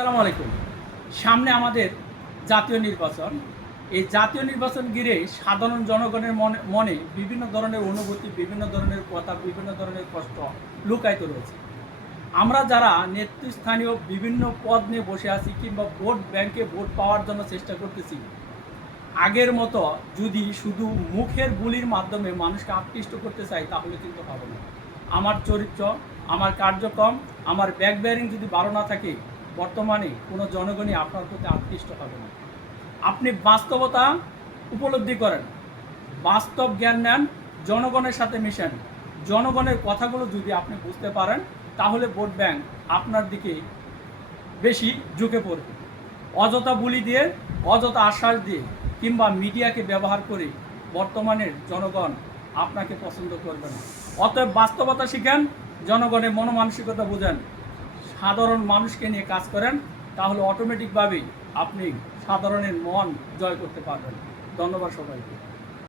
আসসালামু আলাইকুম। সামনে আমাদের জাতীয় নির্বাচন। এই জাতীয় নির্বাচন ঘিরে সাধারণ জনগণের মনে বিভিন্ন ধরনের অনুভূতি, বিভিন্ন ধরনের কথা, বিভিন্ন ধরনের কষ্ট লুকায়িত রয়েছে। আমরা যারা নেতৃস্থানীয় বিভিন্ন পদ নিয়ে বসে আছি কিংবা ভোট ব্যাংকে ভোট পাওয়ার জন্য চেষ্টা করতেছি, আগের মতো যদি শুধু মুখের বুলির মাধ্যমে মানুষকে আকৃষ্ট করতে চাই তাহলে কিন্তু হবে না। আমার চরিত্র, আমার কার্যক্রম, আমার ব্যাক বেয়ারিং যদি ভালো না থাকে, বর্তমানে কোনো জনগণই আপনার প্রতি আকৃষ্ট হবে না। আপনি বাস্তবতা উপলব্ধি করেন, বাস্তব জ্ঞান নেন, জনগণের সাথে মিশেন। জনগণের কথাগুলো যদি আপনি বুঝতে পারেন তাহলে ভোট ব্যাংক আপনার দিকে বেশি ঝুঁকে পড়বে। অযথা বুলি দিয়ে, অযথা আশ্বাস দিয়ে কিংবা মিডিয়াকে ব্যবহার করে বর্তমানের জনগণ আপনাকে পছন্দ করবে না। অতএব বাস্তবতা শিখেন, জনগণের মনোমানসিকতা বুঝেন, সাধারণ মানুষকে নিয়ে কাজ করেন, তাহলে অটোমেটিকভাবেই আপনি সাধারণের মন জয় করতে পারবেন। ধন্যবাদ সবাইকে।